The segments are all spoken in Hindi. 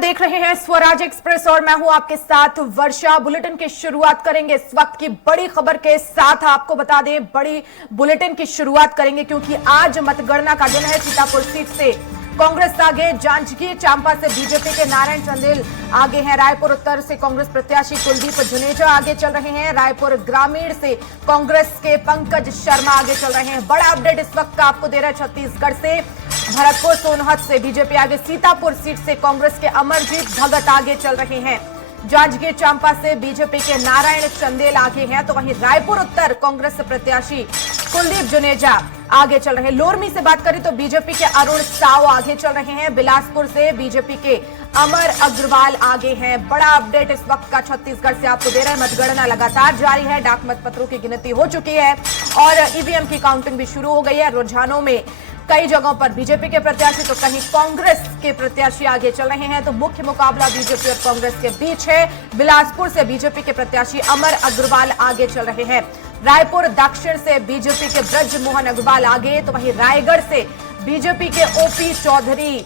देख रहे हैं स्वराज एक्सप्रेस और मैं हूं आपके साथ वर्षा। बुलेटिन की शुरुआत करेंगे इस वक्त की बड़ी खबर के साथ। आपको बता दें, बड़ी बुलेटिन की शुरुआत करेंगे क्योंकि आज मतगणना का दिन है। सीतापुर सीट से कांग्रेस आगे, जांजगीर चांपा से बीजेपी के नारायण चंदेल आगे हैं, रायपुर उत्तर से कांग्रेस प्रत्याशी कुलदीप जुनेजा आगे चल रहे हैं, रायपुर ग्रामीण से कांग्रेस के पंकज शर्मा आगे चल रहे हैं। बड़ा अपडेट इस वक्त का आपको दे रहा है छत्तीसगढ़ से। भरतपुर सोनहत से बीजेपी आगे, सीतापुर सीट से कांग्रेस के अमरजीत भगत आगे चल रहे हैं, जांजगीर चांपा से बीजेपी के नारायण चंदेल आगे हैं, तो वहीं रायपुर उत्तर कांग्रेस प्रत्याशी कुलदीप जुनेजा आगे चल रहे हैं। लोरमी से बात करें तो बीजेपी के अरुण साव आगे चल रहे हैं, बिलासपुर से बीजेपी के अमर अग्रवाल आगे हैं। बड़ा अपडेट इस वक्त का छत्तीसगढ़ से आपको दे रहे हैं। मतगणना लगातार जारी है, डाक मतपत्रों की गिनती हो चुकी है और ईवीएम की काउंटिंग भी शुरू हो गई है। रुझानों में कई जगहों पर बीजेपी के प्रत्याशी तो कहीं कांग्रेस के प्रत्याशी आगे चल रहे हैं, तो मुख्य मुकाबला बीजेपी और कांग्रेस के बीच है। बिलासपुर से बीजेपी के प्रत्याशी अमर अग्रवाल आगे चल रहे हैं, रायपुर दक्षिण से बीजेपी के ब्रज मोहन अग्रवाल आगे, तो वहीं रायगढ़ से बीजेपी के ओपी चौधरी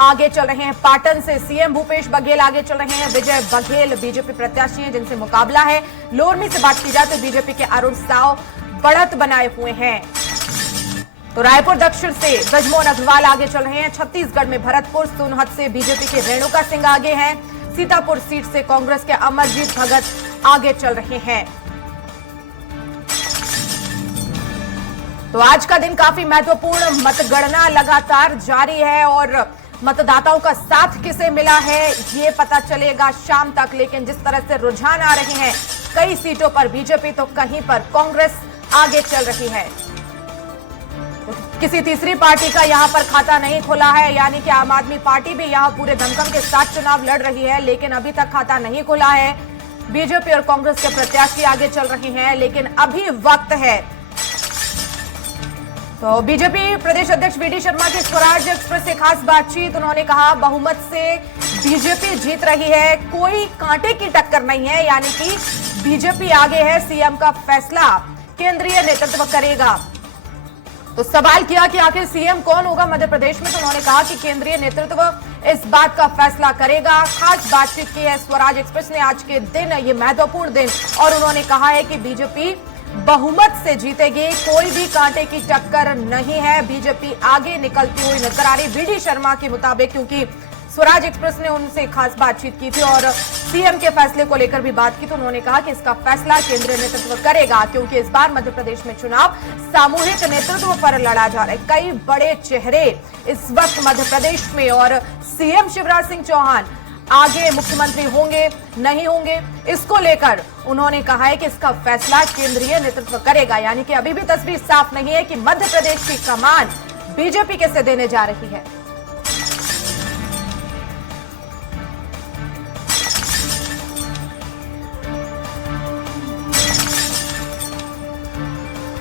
आगे चल रहे हैं, पाटन से सीएम भूपेश बघेल आगे चल रहे हैं, विजय बघेल बीजेपी प्रत्याशी हैं जिनसे मुकाबला है। लोरमी से बात की जाए तो बीजेपी के अरुण साव बढ़त बनाए हुए हैं, तो रायपुर दक्षिण से ब्रजमोहन अग्रवाल आगे चल रहे हैं। छत्तीसगढ़ में भरतपुर सोनहत से बीजेपी के रेणुका सिंह आगे हैं, सीतापुर सीट से कांग्रेस के अमरजीत भगत आगे चल रहे हैं। तो आज का दिन काफी महत्वपूर्ण, मतगणना लगातार जारी है और मतदाताओं का साथ किसे मिला है ये पता चलेगा शाम तक। लेकिन जिस तरह से रुझान आ रहे हैं, कई सीटों पर बीजेपी तो कहीं पर कांग्रेस आगे चल रही है। किसी तीसरी पार्टी का यहां पर खाता नहीं खुला है, यानी कि आम आदमी पार्टी भी यहां पूरे दमखम के साथ चुनाव लड़ रही है, लेकिन अभी तक खाता नहीं खुला है। बीजेपी और कांग्रेस के प्रत्याशी आगे चल रहे हैं, लेकिन अभी वक्त है। तो बीजेपी प्रदेश अध्यक्ष वीडी शर्मा की स्वराज एक्सप्रेस से खास बातचीत। उन्होंने कहा बहुमत से बीजेपी जीत रही है, कोई कांटे की टक्कर नहीं है, यानी कि बीजेपी आगे है, सीएम का फैसला केंद्रीय नेतृत्व करेगा। तो सवाल किया कि आखिर सीएम कौन होगा मध्य प्रदेश में, तो उन्होंने कहा कि केंद्रीय नेतृत्व इस बात का फैसला करेगा। खास बातचीत की है स्वराज एक्सप्रेस ने आज के दिन, ये महत्वपूर्ण दिन, और उन्होंने कहा है कि बीजेपी बहुमत से जीतेगी, कोई भी कांटे की टक्कर नहीं है, बीजेपी आगे निकलती हुई नजर आ रही वीडी शर्मा के मुताबिक, क्योंकि स्वराज एक्सप्रेस ने उनसे खास बातचीत की थी और सीएम के फैसले को लेकर भी बात की, तो उन्होंने कहा कि इसका फैसला केंद्रीय नेतृत्व करेगा, क्योंकि इस बार मध्य प्रदेश में चुनाव सामूहिक नेतृत्व पर लड़ा जा रहा है। कई बड़े चेहरे इस वक्त मध्य प्रदेश में, और सीएम शिवराज सिंह चौहान आगे मुख्यमंत्री होंगे नहीं होंगे, इसको लेकर उन्होंने कहा है कि इसका फैसला केंद्रीय नेतृत्व करेगा। यानी कि अभी भी तस्वीर साफ नहीं है कि मध्य प्रदेश की कमान बीजेपी किसे देने जा रही है।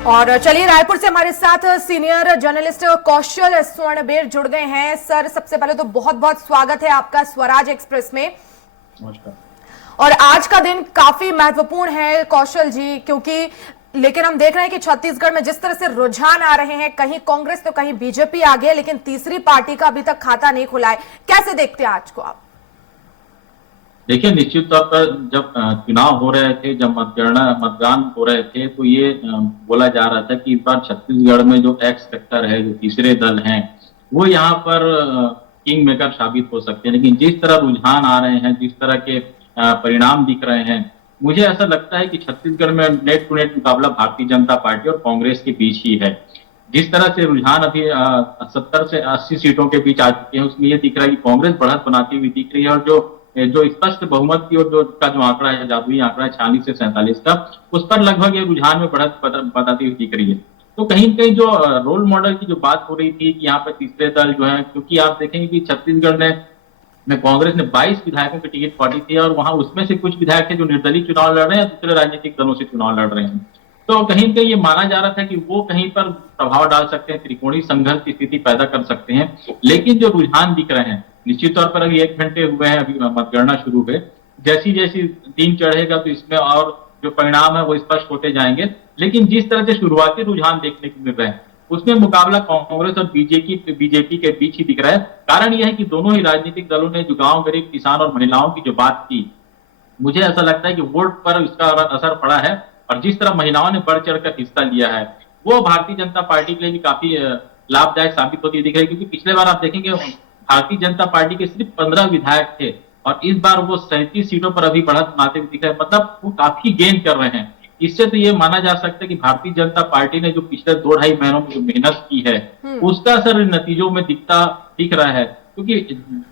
और चलिए, रायपुर से हमारे साथ सीनियर जर्नलिस्ट कौशल स्वर्णबेर जुड़ गए हैं। सर, सबसे पहले तो बहुत बहुत स्वागत है आपका स्वराज एक्सप्रेस में। नमस्कार। और आज का दिन काफी महत्वपूर्ण है कौशल जी, क्योंकि लेकिन हम देख रहे हैं कि छत्तीसगढ़ में जिस तरह से रुझान आ रहे हैं, कहीं कांग्रेस तो कहीं बीजेपी आगे है, लेकिन तीसरी पार्टी का अभी तक खाता नहीं खुला है। कैसे देखते हैं आज को आप? देखिए, निश्चित तौर पर जब चुनाव हो रहे थे, जब मतदान हो रहे थे, तो ये बोला जा रहा था कि इस बार छत्तीसगढ़ में जो एक्स फैक्टर है, जो तीसरे दल हैं, वो यहाँ पर किंग मेकर साबित हो सकते हैं। लेकिन जिस तरह रुझान आ रहे हैं, जिस तरह के परिणाम दिख रहे हैं, मुझे ऐसा लगता है कि छत्तीसगढ़ में नेट टू नेट मुकाबला भारतीय जनता पार्टी और कांग्रेस के बीच ही है। जिस तरह से रुझान अभी 70 से 80 सीटों के बीच आ चुके हैं, उसमें ये दिख रहा है कि कांग्रेस बढ़त बनाती हुई दिख रही है, और जो स्पष्ट बहुमत की और जो आंकड़ा है, जादुई आंकड़ा 46 से 47 का, उस पर लगभग ये रुझान में बढ़त बताती हुई दिख रही है। तो कहीं न कहीं जो रोल मॉडल की जो बात हो रही थी कि यहाँ पर तीसरे दल जो है, क्योंकि आप देखेंगे कि छत्तीसगढ़ में कांग्रेस ने 22 विधायकों की टिकट काटी थी, और वहां उसमें से कुछ विधायक थे जो निर्दलीय चुनाव लड़ रहे हैं, दूसरे राजनीतिक दलों से चुनाव लड़ रहे हैं। तो कहीं न कहीं ये माना जा रहा था कि वो कहीं पर प्रभाव डाल सकते हैं, त्रिकोणीय संघर्ष की स्थिति पैदा कर सकते हैं। लेकिन जो रुझान दिख रहे हैं, निश्चित तौर पर अभी 1 घंटे हुए हैं, अभी मतगणना शुरू हुए, जैसी जैसी दिन चढ़ेगा तो इसमें और जो परिणाम है वो स्पष्ट होते जाएंगे। लेकिन जिस तरह से शुरुआती रुझान देखने को मिल रहे हैं, उसमें मुकाबला कांग्रेस और बीजेपी के बीच ही दिख रहा है। कारण यह है कि दोनों ही राजनीतिक दलों ने जो गांव, गरीब, किसान और महिलाओं की जो बात की, मुझे ऐसा लगता है कि वोट पर इसका असर पड़ा है। और जिस तरह महिलाओं ने बढ़ चढ़कर हिस्सा लिया है, वो भारतीय जनता पार्टी के लिए भी काफी लाभदायक साबित होती दिख रही है। क्योंकि पिछले बार आप देखेंगे भारतीय जनता पार्टी के सिर्फ 15 विधायक थे और इस बार वो 37 सीटों पर अभी बढ़त बनाते हुए दिख रहे हैं। मतलब वो काफी गेन कर रहे हैं। इससे तो ये माना जा सकता है कि भारतीय जनता पार्टी ने जो पिछले 2-2.5 महीनों में जो मेहनत की है, उसका असर नतीजों में दिख रहा है। क्योंकि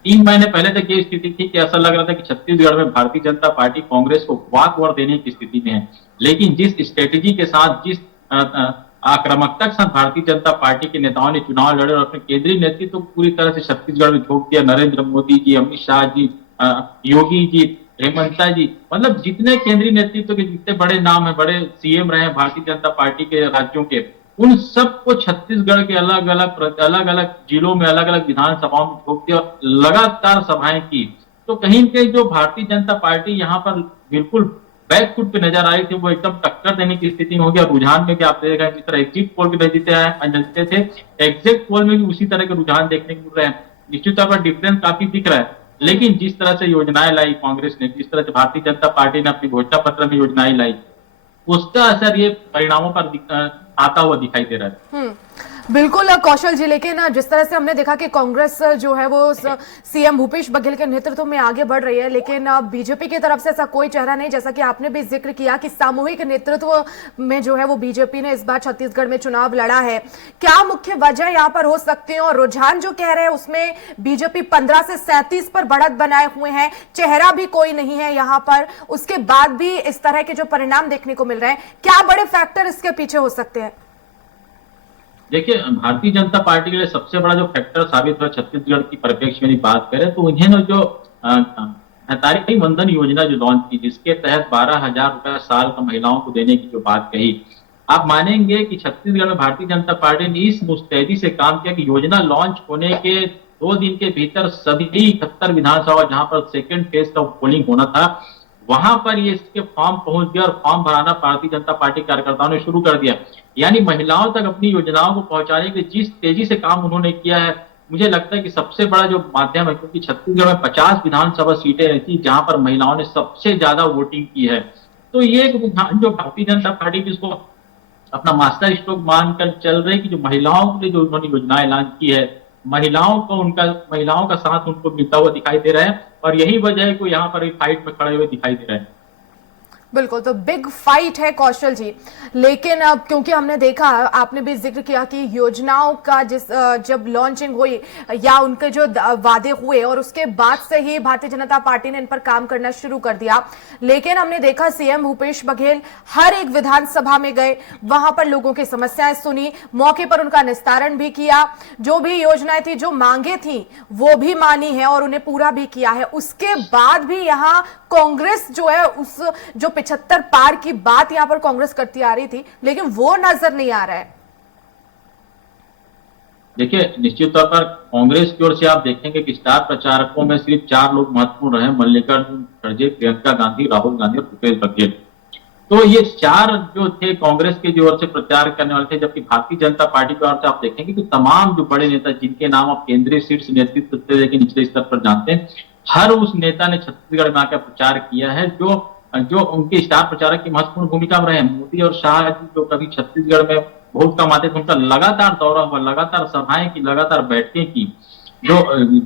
3 महीने पहले तक ये स्थिति थी कि ऐसा लग रहा था कि छत्तीसगढ़ में भारतीय जनता पार्टी कांग्रेस को वाक ओवर देने की स्थिति में है। लेकिन जिस स्ट्रेटेजी के साथ, जिस आक्रामकता के साथ भारतीय जनता पार्टी के नेताओं ने चुनाव लड़े और अपने केंद्रीय नेतृत्व को पूरी तरह से छत्तीसगढ़ में झोंक दिया, नरेंद्र मोदी जी, अमित शाह जी, योगी जी, हेमंता जी, मतलब जितने केंद्रीय नेतृत्व के जितने बड़े नाम है, बड़े सीएम रहे हैं भारतीय जनता पार्टी के राज्यों के, उन सबको छत्तीसगढ़ के अलग अलग जिलों में, अलग अलग विधानसभाओं में झोंक दिया और लगातार सभाएं की। तो कहीं न कहीं जो भारतीय जनता पार्टी यहाँ पर बिल्कुल बैकफुट पे नजर आई थी, वो एकदम टक्कर देने की स्थिति में हो गया। रुझान में भी आप देखा जिस तरह एग्जिट पोल के नतीजे थे, एग्जिट पोल में भी उसी तरह के रुझान देखने को मिल रहे हैं। निश्चित तौर पर डिफरेंस काफी दिख रहा है। लेकिन जिस तरह से योजनाएं लाई कांग्रेस ने, जिस तरह से भारतीय जनता पार्टी ने अपनी घोषणा पत्र में योजनाएं लाई, उसका असर ये परिणामों पर आता हुआ दिखाई दे रहा है। बिल्कुल कौशल जी, लेकिन जिस तरह से हमने देखा कि कांग्रेस जो है वो सीएम भूपेश बघेल के नेतृत्व में आगे बढ़ रही है, लेकिन बीजेपी की तरफ से ऐसा कोई चेहरा नहीं, जैसा कि आपने भी जिक्र किया कि सामूहिक नेतृत्व में जो है वो बीजेपी ने इस बार छत्तीसगढ़ में चुनाव लड़ा है। क्या मुख्य वजह यहाँ पर हो सकती है? और रुझान जो कह रहे हैं उसमें बीजेपी 15 से 37 पर बढ़त बनाए हुए हैं, चेहरा भी कोई नहीं है यहाँ पर, उसके बाद भी इस तरह के जो परिणाम देखने को मिल रहे हैं, क्या बड़े फैक्टर इसके पीछे हो सकते हैं? देखिए, भारतीय जनता पार्टी के लिए सबसे बड़ा जो फैक्टर साबित हुआ छत्तीसगढ़ की परिप्रेक्ष्य में बात करें तो इन्हें जो महतारी वंदन योजना जो लॉन्च की, जिसके तहत 12,000 रुपए साल का महिलाओं को देने की जो बात कही, आप मानेंगे कि छत्तीसगढ़ में भारतीय जनता पार्टी ने इस मुस्तैदी से काम किया कि योजना लॉन्च होने के 2 दिन के भीतर सभी 71 विधानसभा जहां पर सेकेंड फेज का पोलिंग होना था, वहां पर ये इसके फॉर्म पहुंच गया और फॉर्म भराना भारतीय जनता पार्टी कार्यकर्ताओं ने शुरू कर दिया। यानी महिलाओं तक अपनी योजनाओं को पहुंचाने के जिस तेजी से काम उन्होंने किया है, मुझे लगता है कि सबसे बड़ा जो माध्यम है, क्योंकि छत्तीसगढ़ में 50 विधानसभा सीटें ऐसी जहां पर महिलाओं ने सबसे ज्यादा वोटिंग की है। तो ये एक रुझान जो भारतीय जनता पार्टी की इसको अपना मास्टर स्ट्रोक मानकर चल रही कि जो महिलाओं के लिए जो उन्होंने योजनाएं लॉन्च की है, महिलाओं का साथ उनको मिलता हुआ दिखाई दे रहा है और यही वजह है कि यहाँ पर एक फाइट में खड़े हुए दिखाई दे रहे हैं। बिल्कुल, तो बिग फाइट है कौशल जी। लेकिन अब क्योंकि हमने देखा, आपने भी जिक्र किया कि योजनाओं का जब लॉन्चिंग हुई या उनके जो वादे हुए और उसके बाद से ही भारतीय जनता पार्टी ने इन पर काम करना शुरू कर दिया। लेकिन हमने देखा सीएम भूपेश बघेल हर एक विधानसभा में गए, वहां पर लोगों की समस्याएं सुनी, मौके पर उनका निस्तारण भी किया, जो भी योजनाएं थी, जो मांगे थी वो भी मानी है और उन्हें पूरा भी किया है। उसके बाद भी यहाँ कांग्रेस जो है उस जो 75 पार की बात यहां पर कांग्रेस करती आ रही थी, लेकिन वो नजर नहीं आ रहा है। देखिए, निश्चित तौर पर कांग्रेस की ओर से आप देखेंगे कि स्टार प्रचारकों में सिर्फ 4 लोग महत्वपूर्ण रहे, मल्लिकार्जुन खड़गे, प्रियंका गांधी, राहुल गांधी और भूपेश बघेल। तो ये 4 जो थे कांग्रेस के जो ओर से प्रचार करने वाले थे, जबकि भारतीय जनता पार्टी की ओर से आप देखेंगे कि तमाम जो बड़े नेता जिनके नाम आप केंद्रीय शीर्ष नेतृत्व से लेकर निचले स्तर पर जानते हैं, हर उस नेता ने छत्तीसगढ़ में आकर प्रचार किया है। जो उनके स्टार प्रचारक की महत्वपूर्ण भूमिका में रहे, मोदी और शाह जी जो कभी छत्तीसगढ़ में बहुत कम आते थे, उनका लगातार दौरा हुआ, लगातार सभाएं की, लगातार बैठकें की। जो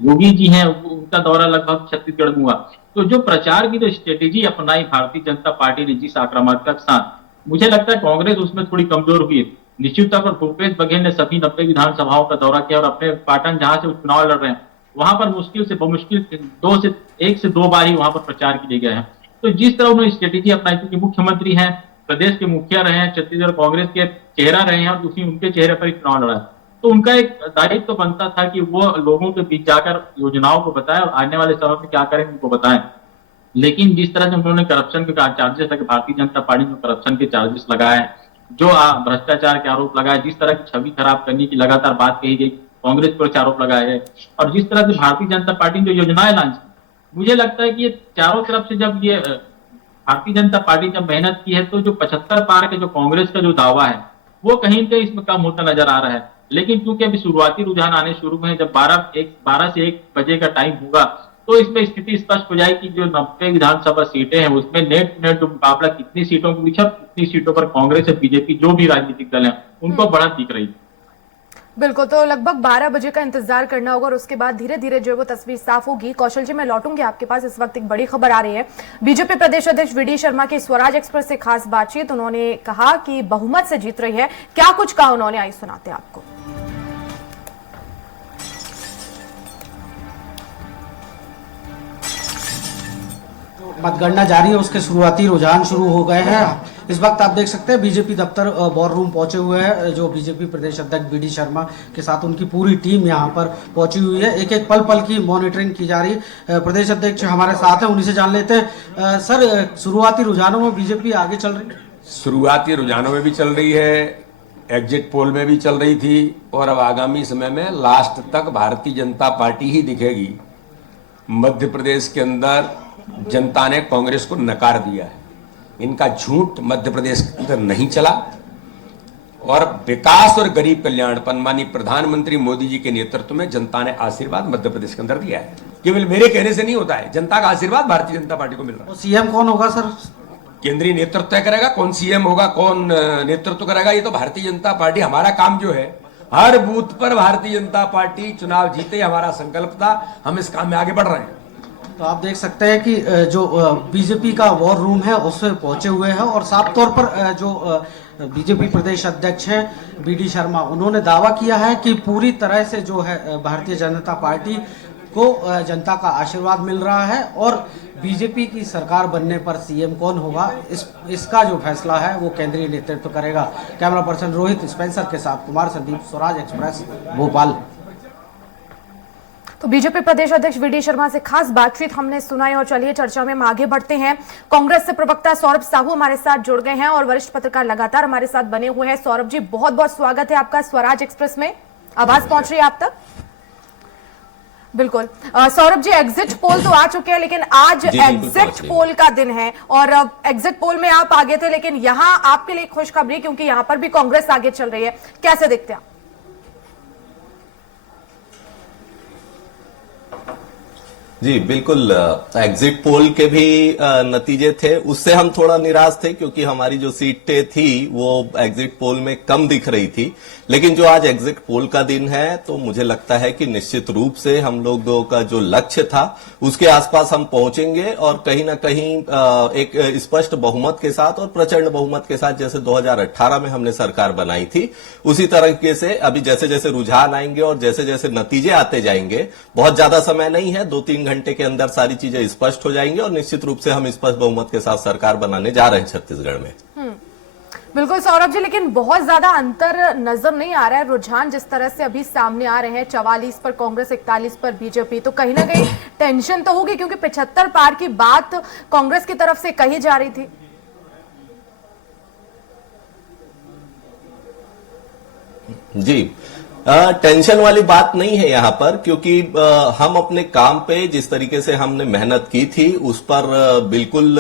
योगी जी हैं उनका दौरा लगभग छत्तीसगढ़ में हुआ। तो जो प्रचार की जो स्ट्रेटेजी अपनाई भारतीय जनता पार्टी ने जिस आक्रामकता के साथ, मुझे लगता है कांग्रेस उसमें थोड़ी कमजोर हुई है। निश्चित तौर पर भूपेश बघेल ने सभी 90 विधानसभाओं का दौरा किया और अपने पाटन जहां से चुनाव लड़ रहे हैं वहां पर मुश्किल से बमुश्किल 1 से 2 बार ही वहां पर प्रचार किए गए हैं। तो जिस तरह उन्होंने स्ट्रेटेजी अपनाई, क्योंकि मुख्यमंत्री हैं, प्रदेश के मुखिया रहे हैं, छत्तीसगढ़ कांग्रेस के चेहरा रहे हैं और उनके चेहरे पर ही चुनाव लड़ा है, तो उनका एक दायित्व तो बनता था कि वो लोगों के बीच जाकर योजनाओं को बताएं और आने वाले समय में क्या करेंगे उनको बताएं। लेकिन जिस तरह से उन्होंने करप्शन के चार्जेस लगे, भारतीय जनता पार्टी ने करप्शन के चार्जेस लगाए, जो भ्रष्टाचार के आरोप लगाए, जिस तरह की छवि खराब करने की लगातार बात कही गई, कांग्रेस पर आरोप लगाए गए, और जिस तरह से भारतीय जनता पार्टी ने जो योजनाएं लॉन्च, मुझे लगता है कि ये चारों तरफ से जब ये भारतीय जनता पार्टी जब मेहनत की है, तो जो 75 पार के जो कांग्रेस का जो दावा है वो कहीं न कहीं इसमें कम होता नजर आ रहा है। लेकिन क्योंकि अभी शुरुआती रुझान आने शुरू में है, जब 12 से 1 बजे का टाइम होगा तो इसमें स्थिति स्पष्ट हो जाएगी कि जो 90 विधानसभा सीटें हैं उसमें नेट मुकाबला कितनी सीटों के बीच है, कितनी सीटों पर कांग्रेस और बीजेपी जो भी राजनीतिक दल हैं उनको बढ़त दिख रही है। बिल्कुल, तो लगभग 12 बजे का इंतजार करना होगा और उसके बाद धीरे धीरे जो वो तस्वीर साफ होगी। कौशल जी, मैं लौटूंगी आपके पास। इस वक्त एक बड़ी खबर आ रही है। बीजेपी प्रदेश अध्यक्ष वीडी शर्मा की स्वराज एक्सप्रेस से खास बातचीत। उन्होंने कहा कि बहुमत से जीत रही है। क्या कुछ कहा उन्होंने, आई सुनाते हैं आपको। मतगणना जारी है, उसके शुरुआती रुझान शुरू हो गए हैं। इस वक्त आप देख सकते हैं बीजेपी दफ्तर वॉर रूम पहुंचे हुए हैं। जो बीजेपी प्रदेश अध्यक्ष वीडी शर्मा के साथ उनकी पूरी टीम यहां पर पहुंची हुई है। एक एक पल पल की मॉनिटरिंग की जा रही है। प्रदेश अध्यक्ष हमारे साथ हैं, उन्हीं से जान लेते हैं। सर, शुरुआती रुझानों में बीजेपी आगे चल रही है? शुरुआती रुझानों में भी चल रही है, एग्जिट पोल में भी चल रही थी और अब आगामी समय में लास्ट तक भारतीय जनता पार्टी ही दिखेगी। मध्य प्रदेश के अंदर जनता ने कांग्रेस को नकार दिया है। इनका झूठ मध्य प्रदेश के अंदर नहीं चला और विकास और गरीब कल्याण पर माननीय प्रधानमंत्री मोदी जी के नेतृत्व में जनता ने आशीर्वाद मध्य प्रदेश के अंदर दिया है। केवल मेरे कहने से नहीं होता है, जनता का आशीर्वाद भारतीय जनता पार्टी को मिल रहा है। सीएम कौन होगा सर? केंद्रीय नेतृत्व तय करेगा कौन सीएम होगा, कौन नेतृत्व करेगा। ये तो भारतीय जनता पार्टी, हमारा काम जो है हर बूथ पर भारतीय जनता पार्टी चुनाव जीते, हमारा संकल्प था। हम इस काम में आगे बढ़ रहे हैं। तो आप देख सकते हैं कि जो बीजेपी का वॉर रूम है उसमें पहुंचे हुए हैं और साफ तौर पर जो बीजेपी प्रदेश अध्यक्ष हैं वीडी शर्मा, उन्होंने दावा किया है कि पूरी तरह से जो है भारतीय जनता पार्टी को जनता का आशीर्वाद मिल रहा है और बीजेपी की सरकार बनने पर सीएम कौन होगा इसका जो फैसला है वो केंद्रीय नेतृत्व करेगा। कैमरा पर्सन रोहित स्पेंसर के साथ कुमार संदीप, स्वराज एक्सप्रेस, भोपाल। तो बीजेपी प्रदेश अध्यक्ष वीडी शर्मा से खास बातचीत हमने सुनाई और चलिए चर्चा में हम आगे बढ़ते हैं। कांग्रेस से प्रवक्ता सौरभ साहू हमारे साथ जुड़ गए हैं और वरिष्ठ पत्रकार लगातार हमारे साथ बने हुए हैं। सौरभ जी, बहुत बहुत स्वागत है आपका स्वराज एक्सप्रेस में। आवाज पहुंच रही है आप तक? बिल्कुल। सौरभ जी, एग्जिट पोल तो आ चुके हैं लेकिन आज एग्जिट पोल का दिन है और एग्जिट पोल में आप आगे थे, लेकिन यहां आपके लिए खुशखबरी क्योंकि यहां पर भी कांग्रेस आगे चल रही है। कैसे देखते हैं आप? जी बिल्कुल, एग्जिट पोल के भी नतीजे थे, उससे हम थोड़ा निराश थे क्योंकि हमारी जो सीटें थी वो एग्जिट पोल में कम दिख रही थी। लेकिन जो आज एग्जिट पोल का दिन है तो मुझे लगता है कि निश्चित रूप से हम लोगों का जो लक्ष्य था उसके आसपास हम पहुंचेंगे और कहीं ना कहीं एक स्पष्ट बहुमत के साथ और प्रचंड बहुमत के साथ, जैसे 2018 में हमने सरकार बनाई थी, उसी तरीके से अभी जैसे जैसे रुझान आएंगे और जैसे जैसे नतीजे आते जाएंगे, बहुत ज्यादा समय नहीं है, 2-3 घंटे के अंदर सारी चीजें स्पष्ट हो जाएंगी और निश्चित रूप से हम स्पष्ट बहुमत के साथ सरकार बनाने जा रहे हैं छत्तीसगढ़ में। बिल्कुल सौरभ जी, लेकिन बहुत ज्यादा अंतर नजर नहीं आ रहा है। रुझान जिस तरह से अभी सामने आ रहे हैं, 44 पर कांग्रेस, 41 पर बीजेपी, तो कहीं ना कहीं टेंशन तो होगी क्योंकि 75 पार की बात कांग्रेस की तरफ से कही जा रही थी। जी, टेंशन वाली बात नहीं है यहाँ पर क्योंकि हम अपने काम पे जिस तरीके से हमने मेहनत की थी उस पर बिल्कुल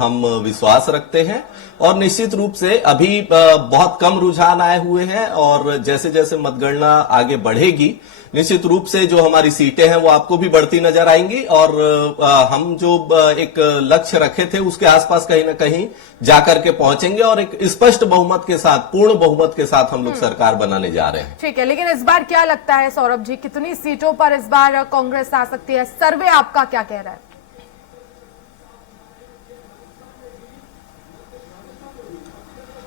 हम विश्वास रखते हैं और निश्चित रूप से अभी बहुत कम रुझान आए हुए हैं और जैसे जैसे मतगणना आगे बढ़ेगी निश्चित रूप से जो हमारी सीटें हैं वो आपको भी बढ़ती नजर आएंगी और हम जो एक लक्ष्य रखे थे उसके आसपास कहीं ना कहीं जाकर के पहुंचेंगे और एक स्पष्ट बहुमत के साथ, पूर्ण बहुमत के साथ हम लोग सरकार बनाने जा रहे हैं। ठीक है, लेकिन इस बार क्या लगता है सौरभ जी, कितनी सीटों पर इस बार कांग्रेस आ सकती है? सर्वे आपका क्या कह रहा है?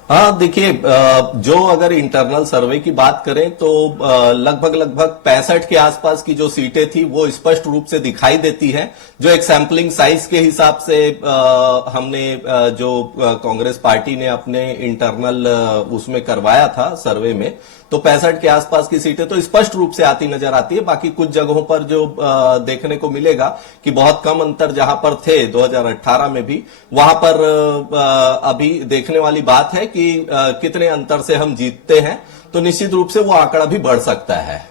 हाँ देखिए, जो अगर इंटरनल सर्वे की बात करें तो लगभग 65 के आसपास की जो सीटें थी वो स्पष्ट रूप से दिखाई देती है। जो एक सैंपलिंग साइज के हिसाब से हमने जो कांग्रेस पार्टी ने अपने इंटरनल उसमें करवाया था सर्वे में, तो 65 के आसपास की सीटें तो स्पष्ट रूप से आती नजर आती है। बाकी कुछ जगहों पर जो देखने को मिलेगा कि बहुत कम अंतर जहां पर थे 2018 में भी, वहां पर अभी देखने वाली बात है कि कितने अंतर से हम जीतते हैं, तो निश्चित रूप से वो आंकड़ा भी बढ़ सकता है।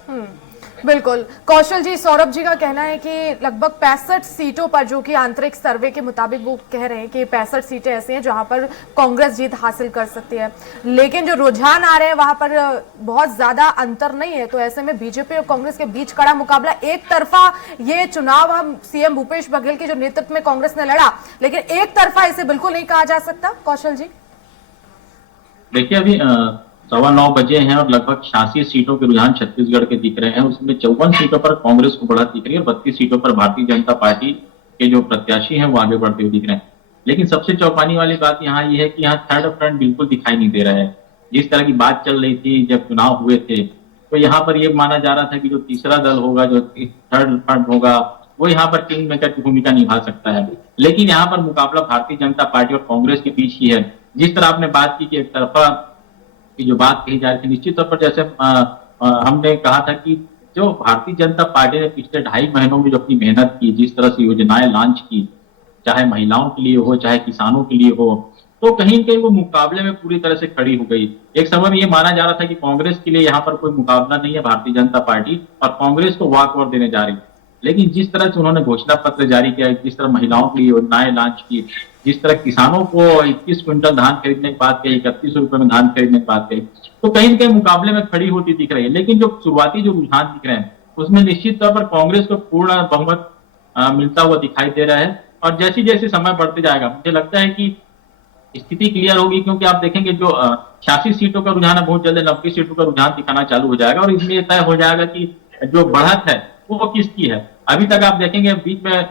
बिल्कुल। कौशल जी, सौरभ जी का कहना है कि लगभग 65 सीटों पर, जो कि आंतरिक सर्वे के मुताबिक वो कह रहे हैं कि 65 सीटें ऐसी हैं जहां पर कांग्रेस जीत हासिल कर सकती है, लेकिन जो रुझान आ रहे हैं वहां पर बहुत ज्यादा अंतर नहीं है। तो ऐसे में बीजेपी और कांग्रेस के बीच कड़ा मुकाबला, एक तरफा ये चुनाव हम सीएम भूपेश बघेल के जो नेतृत्व में कांग्रेस ने लड़ा, लेकिन एक तरफा इसे बिल्कुल नहीं कहा जा सकता। कौशल जी, देखिए अभी 9:15 बजे हैं और लगभग 86 सीटों के रुझान छत्तीसगढ़ के दिख रहे हैं। उसमें 54 सीटों पर कांग्रेस को बढ़त दिख रही है और 32 सीटों पर भारतीय जनता पार्टी के जो प्रत्याशी हैं वो आगे बढ़ते हुए दिख रहे हैं। लेकिन सबसे चौंकाने वाली बात यहाँ ये है कि यहाँ थर्ड फ्रंट बिल्कुल दिखाई नहीं दे रहा है। जिस तरह की बात चल रही थी जब चुनाव हुए थे, तो यहाँ पर ये माना जा रहा था कि जो तीसरा दल होगा, जो थर्ड फ्रंट होगा, वो यहाँ पर किंग मेकर की भूमिका निभा सकता है। लेकिन यहाँ पर मुकाबला भारतीय जनता पार्टी और कांग्रेस के बीच ही है। जिस तरह आपने बात की कि एक तरफा की जो बात कही जा रही थी, निश्चित तौर पर जैसे हमने कहा था कि जो भारतीय जनता पार्टी ने पिछले 2.5 महीनों में जो अपनी मेहनत की, जिस तरह से योजनाएं लॉन्च की, चाहे महिलाओं के लिए हो, चाहे किसानों के लिए हो, तो कहीं न कहीं वो मुकाबले में पूरी तरह से खड़ी हो गई। एक समय में ये माना जा रहा था कि कांग्रेस के लिए यहाँ पर कोई मुकाबला नहीं है, भारतीय जनता पार्टी और कांग्रेस को वॉकओवर देने जा रही। लेकिन जिस तरह से उन्होंने घोषणा पत्र जारी किया, जिस तरह महिलाओं के लिए योजनाएं लॉन्च की, जिस तरह किसानों को 21 क्विंटल धान खरीदने की बात कही, 31 रुपए में धान खरीदने की बात कही, तो कहीं न कहीं मुकाबले में खड़ी होती दिख रही है। लेकिन जो शुरुआती जो रुझान दिख रहे हैं उसमें निश्चित तौर पर कांग्रेस को पूर्ण बहुमत मिलता हुआ दिखाई दे रहा है। और जैसे जैसे समय बढ़ते जाएगा, मुझे लगता है कि स्थिति क्लियर होगी, क्योंकि आप देखेंगे जो 86 सीटों का रुझान है, बहुत जल्द 90 सीटों का रुझान दिखाना चालू हो जाएगा और इसलिए तय हो जाएगा कि जो बढ़त है वो किसकी है। अभी तक आप देखेंगे बीच में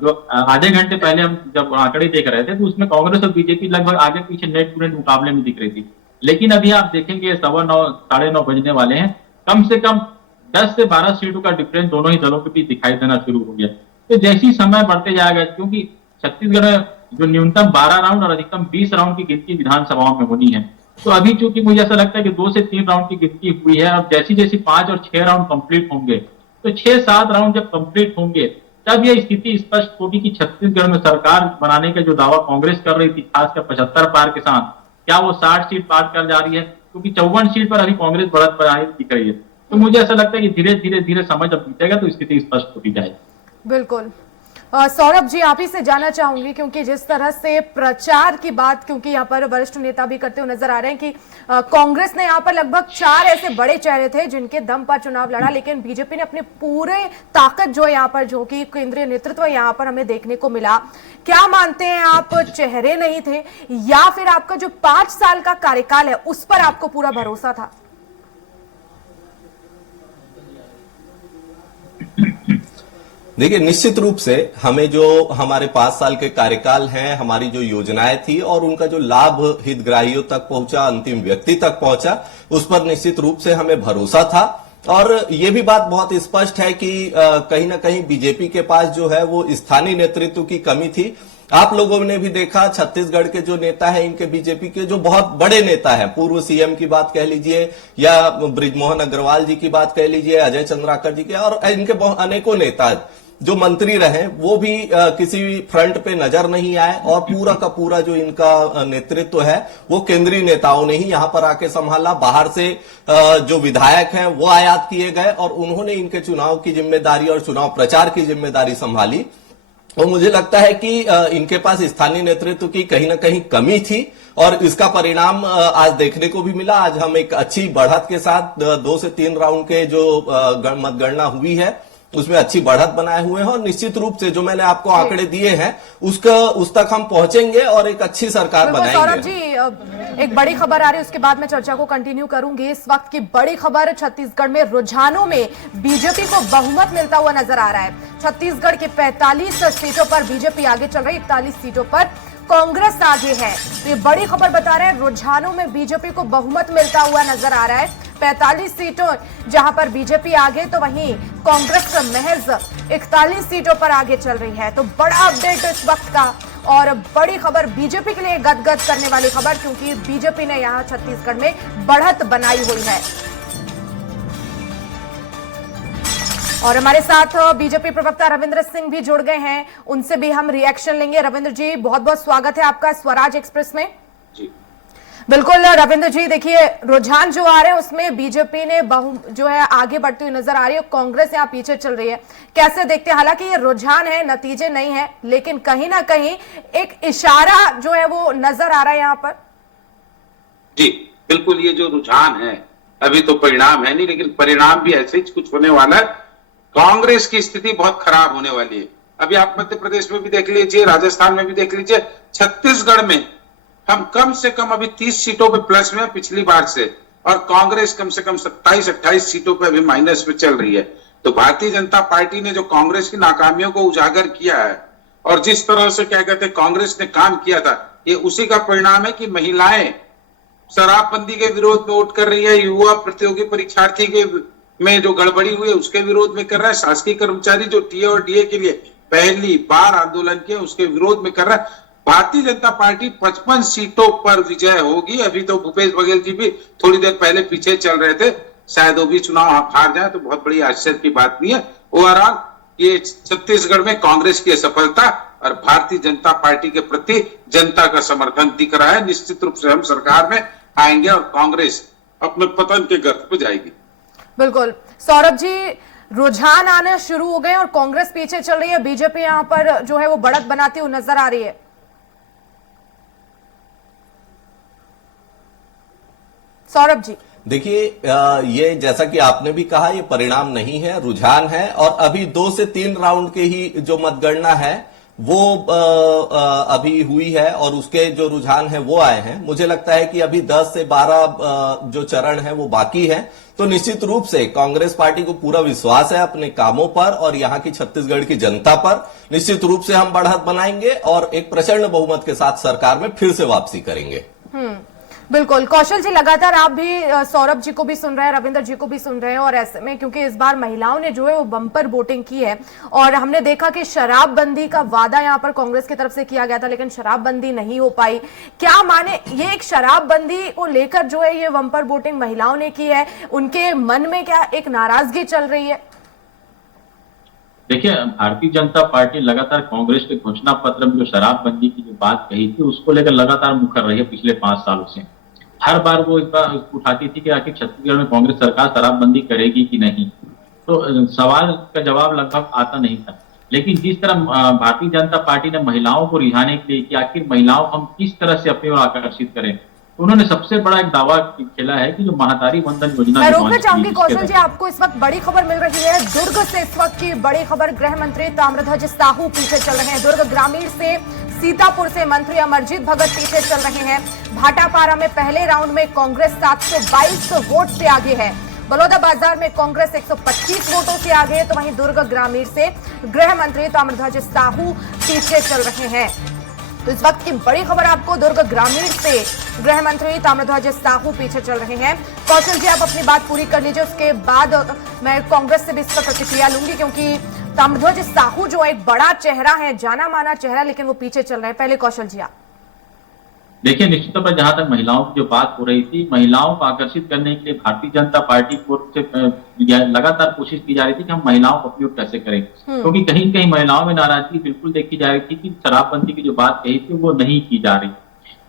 जो आधे घंटे पहले हम जब आंकड़े देख रहे थे तो उसमें कांग्रेस और बीजेपी लगभग आगे पीछे नेट टू नेट मुकाबले में दिख रही थी। लेकिन अभी आप देखेंगे 9:15 9:30 बजने वाले हैं, कम से कम 10 से 12 सीटों का डिफरेंस दोनों ही दलों के बीच दिखाई देना शुरू हो गया। तो जैसी समय बढ़ते जाएगा, क्योंकि छत्तीसगढ़ में जो न्यूनतम 12 राउंड और अधिकतम 20 राउंड की गिनती विधानसभाओं में होनी है, तो अभी चूंकि मुझे ऐसा लगता है कि 2 से 3 राउंड की गिनती हुई है। अब जैसी जैसी 5 और 6 राउंड कंप्लीट होंगे, तो 6-7 राउंड जब कंप्लीट होंगे तब यह स्थिति स्पष्ट होगी कि छत्तीसगढ़ में सरकार बनाने का जो दावा कांग्रेस कर रही थी, खासकर 75 पार के साथ, क्या वो 60 सीट पार कर जा रही है, क्योंकि 54 सीट पर अभी कांग्रेस बढ़त बनाई दिख रही है। तो मुझे ऐसा लगता है कि धीरे धीरे समय जब बीतेगा तो स्थिति स्पष्ट होती जाएगी। बिल्कुल। सौरभ जी, आप ही से जानना चाहूंगी, क्योंकि जिस तरह से प्रचार की बात, क्योंकि यहाँ पर वरिष्ठ नेता भी करते हुए नजर आ रहे हैं कि कांग्रेस ने यहाँ पर लगभग 4 ऐसे बड़े चेहरे थे जिनके दम पर चुनाव लड़ा, लेकिन बीजेपी ने अपने पूरे ताकत जो यहाँ पर, जो कि केंद्रीय नेतृत्व यहाँ पर हमें देखने को मिला। क्या मानते हैं आप, चेहरे नहीं थे या फिर आपका जो 5 साल का कार्यकाल है उस पर आपको पूरा भरोसा था? देखिए, निश्चित रूप से हमें जो हमारे 5 साल के कार्यकाल हैं, हमारी जो योजनाएं थी और उनका जो लाभ हितग्राहियों तक पहुंचा, अंतिम व्यक्ति तक पहुंचा, उस पर निश्चित रूप से हमें भरोसा था। और ये भी बात बहुत स्पष्ट है कि कहीं ना कहीं बीजेपी के पास जो है वो स्थानीय नेतृत्व की कमी थी। आप लोगों ने भी देखा, छत्तीसगढ़ के जो नेता है, इनके बीजेपी के जो बहुत बड़े नेता है, पूर्व सीएम की बात कह लीजिए या बृजमोहन अग्रवाल जी की बात कह लीजिए, अजय चंद्राकर जी के, और इनके अनेकों नेता जो मंत्री रहे, वो भी किसी फ्रंट पे नजर नहीं आए और पूरा का पूरा जो इनका नेतृत्व है वो केंद्रीय नेताओं ने ही यहां पर आके संभाला। बाहर से जो विधायक हैं वो आयात किए गए और उन्होंने इनके चुनाव की जिम्मेदारी और चुनाव प्रचार की जिम्मेदारी संभाली। और मुझे लगता है कि इनके पास स्थानीय नेतृत्व की कहीं ना कहीं कमी थी और इसका परिणाम आज देखने को भी मिला। आज हम एक अच्छी बढ़त के साथ 2 से 3 राउंड के जो मतगणना हुई है उसमें अच्छी बढ़त बनाए हुए हैं और निश्चित रूप से जो मैंने आपको आंकड़े दिए हैं उस तक हम पहुंचेंगे और एक अच्छी सरकार बनाएंगे। सौरभ जी, एक बड़ी खबर आ रही है, उसके बाद मैं चर्चा को कंटिन्यू करूंगी। इस वक्त की बड़ी खबर, छत्तीसगढ़ में रुझानों में बीजेपी को बहुमत मिलता हुआ नजर आ रहा है। छत्तीसगढ़ के 45 सीटों पर बीजेपी आगे चल रही, 41 सीटों पर कांग्रेस आगे है। तो ये बड़ी खबर बता रहे हैं, रुझानों में बीजेपी को बहुमत मिलता हुआ नजर आ रहा है। 45 सीटों जहां पर बीजेपी आगे, तो वहीं कांग्रेस महज 41 सीटों पर आगे चल रही है। तो बड़ा अपडेट इस वक्त का और बड़ी खबर, बीजेपी के लिए गदगद करने वाली खबर, क्योंकि बीजेपी ने यहां छत्तीसगढ़ में बढ़त बनाई हुई है। और हमारे साथ बीजेपी प्रवक्ता रविंद्र सिंह भी जुड़ गए हैं, उनसे भी हम रिएक्शन लेंगे। रविंद्र जी, बहुत बहुत स्वागत है आपका स्वराज एक्सप्रेस में। जी बिल्कुल रविंद्र जी, देखिए रुझान जो आ रहे हैं उसमें बीजेपी ने जो है आगे बढ़ती हुई नजर आ रही है, कांग्रेस यहाँ पीछे चल रही है। कैसे देखते हैं? हालांकि ये रुझान है, नतीजे नहीं है, लेकिन कहीं ना कहीं एक इशारा जो है वो नजर आ रहा है यहाँ पर। जी बिल्कुल, ये जो रुझान है, अभी तो परिणाम है नहीं, लेकिन परिणाम भी ऐसे ही कुछ होने वाला है। कांग्रेस की स्थिति बहुत खराब होने वाली है। अभी आप मध्य प्रदेश में भी देख लीजिए, राजस्थान में भी देख लीजिए, छत्तीसगढ़ में हम कम से कम अभी 30 सीटों पे प्लस में पिछली बार से, और कांग्रेस कम से कम 27-28 सीटों पे अभी माइनस में चल रही है। तो भारतीय जनता पार्टी ने जो कांग्रेस की नाकामियों को उजागर किया है और जिस तरह से क्या कहते हैं कांग्रेस ने काम किया था, ये उसी का परिणाम है कि महिलाएं शराबबंदी के विरोध में वोट कर रही है, युवा प्रतियोगी परीक्षार्थी के में जो गड़बड़ी हुई है उसके विरोध में कर रहा है, शासकीय कर्मचारी जो टीए और डीए के लिए पहली बार आंदोलन किए उसके विरोध में कर रहा है। भारतीय जनता पार्टी 55 सीटों पर विजय होगी। अभी तो भूपेश बघेल जी भी थोड़ी देर पहले पीछे चल रहे थे, शायद वो भी चुनाव हार जाए तो बहुत बड़ी आश्चर्य की बात नहीं है। ओवरऑल ये छत्तीसगढ़ में कांग्रेस की सफलता और भारतीय जनता पार्टी के प्रति जनता का समर्थन दिख रहा है। निश्चित रूप से हम सरकार में आएंगे और कांग्रेस अपने पतन के गर्त पर जाएगी। बिल्कुल सौरभ जी, रुझान आने शुरू हो गए और कांग्रेस पीछे चल रही है, बीजेपी यहाँ पर जो है वो बढ़त बनाती हुई नजर आ रही है। सौरभ जी देखिए, ये जैसा कि आपने भी कहा, ये परिणाम नहीं है, रुझान है। और अभी 2 से 3 राउंड के ही जो मतगणना है वो अभी हुई है और उसके जो रुझान है वो आए हैं। मुझे लगता है कि अभी 10 से 12 जो चरण है वो बाकी है। तो निश्चित रूप से कांग्रेस पार्टी को पूरा विश्वास है अपने कामों पर और यहाँ की छत्तीसगढ़ की जनता पर। निश्चित रूप से हम बढ़त बनाएंगे और एक प्रचंड बहुमत के साथ सरकार में फिर से वापसी करेंगे। बिल्कुल कौशल जी, लगातार आप भी सौरभ जी को भी सुन रहे हैं, रविंद्र जी को भी सुन रहे हैं, और ऐसे में क्योंकि इस बार महिलाओं ने जो है वो बम्पर वोटिंग की है और हमने देखा कि शराबबंदी का वादा यहां पर कांग्रेस की तरफ से किया गया था लेकिन शराबबंदी नहीं हो पाई। क्या माने ये एक शराबबंदी को लेकर जो है ये बम्पर वोटिंग महिलाओं ने की है, उनके मन में क्या एक नाराजगी चल रही है? देखिए, भारतीय जनता पार्टी लगातार कांग्रेस के घोषणा पत्र में जो शराबबंदी की जो बात कही थी उसको लेकर लगातार मुखर रही है पिछले 5 सालों से। हर बार वो इस बार उठाती थी कि आखिर छत्तीसगढ़ में कांग्रेस सरकार शराबबंदी करेगी कि नहीं, तो सवाल का जवाब लगभग आता नहीं था। लेकिन जिस तरह भारतीय जनता पार्टी ने महिलाओं को रिझाने के लिए कि आखिर महिलाओं को हम किस तरह से अपनी ओर आकर्षित करें, तो उन्होंने सबसे बड़ा एक दावा खेला है कि जो महातारी वंदन योजना। मैं रोकना चाहूंगी कौशल जी, आपको इस वक्त बड़ी खबर मिल रही है दुर्ग से। इस वक्त की बड़ी खबर, गृह मंत्री ताम्रध्वज साहू पीछे चल रहे हैं। दुर्ग ग्रामीण से, सीतापुर से मंत्री अमरजीत भगत पीछे चल रहे हैं। भाटापारा में पहले राउंड में कांग्रेस 722 वोट से आगे है। बलौदाबाजार में कांग्रेस 125 वोटों से आगे है, तो वहीं दुर्ग ग्रामीण से गृह मंत्री ताम्रध्वज साहू पीछे चल रहे हैं। तो इस वक्त की बड़ी खबर आपको, दुर्ग ग्रामीण से गृह मंत्री ताम्रध्वज साहू पीछे चल रहे हैं। कौशल जी, आप अपनी बात पूरी कर लीजिए, उसके बाद मैं कांग्रेस से भी इस पर प्रतिक्रिया लूंगी, क्योंकि ताम्रध्वज साहू जो एक बड़ा चेहरा है, जाना माना चेहरा, लेकिन वो पीछे चल रहे हैं। पहले कौशल जी आप। देखिए, निश्चित तौर पर जहां तक महिलाओं की जो बात हो रही थी, महिलाओं को आकर्षित करने के लिए भारतीय जनता पार्टी को लगातार कोशिश की जा रही थी कि हम महिलाओं को अपनी ओर कैसे करें, क्योंकि कहीं कहीं महिलाओं में नाराजगी बिल्कुल देखी जा रही थी कि शराबबंदी की जो बात कही थी वो नहीं की जा रही।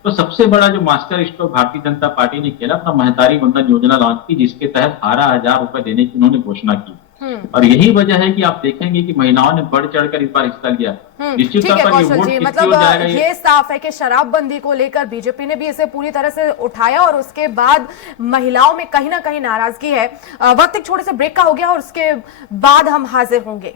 तो सबसे बड़ा जो master stroke Bharatiya Janata party ने खेला, अपना महतारी वंदन योजना लॉन्च की, जिसके तहत 12,000 रुपए देने की उन्होंने घोषणा की। और यही वजह है कि आप देखेंगे कि महिलाओं ने बढ़ चढ़कर इस बार हिस्सा लिया। निश्चित तौर पर ये वोट किसकी ओर जाएगा, ये साफ है कि शराबबंदी को लेकर बीजेपी ने भी इसे पूरी तरह से उठाया और उसके बाद महिलाओं में कहीं ना कहीं नाराजगी है। वक्त एक छोटे से ब्रेक का हो गया और उसके बाद हम हाजिर होंगे।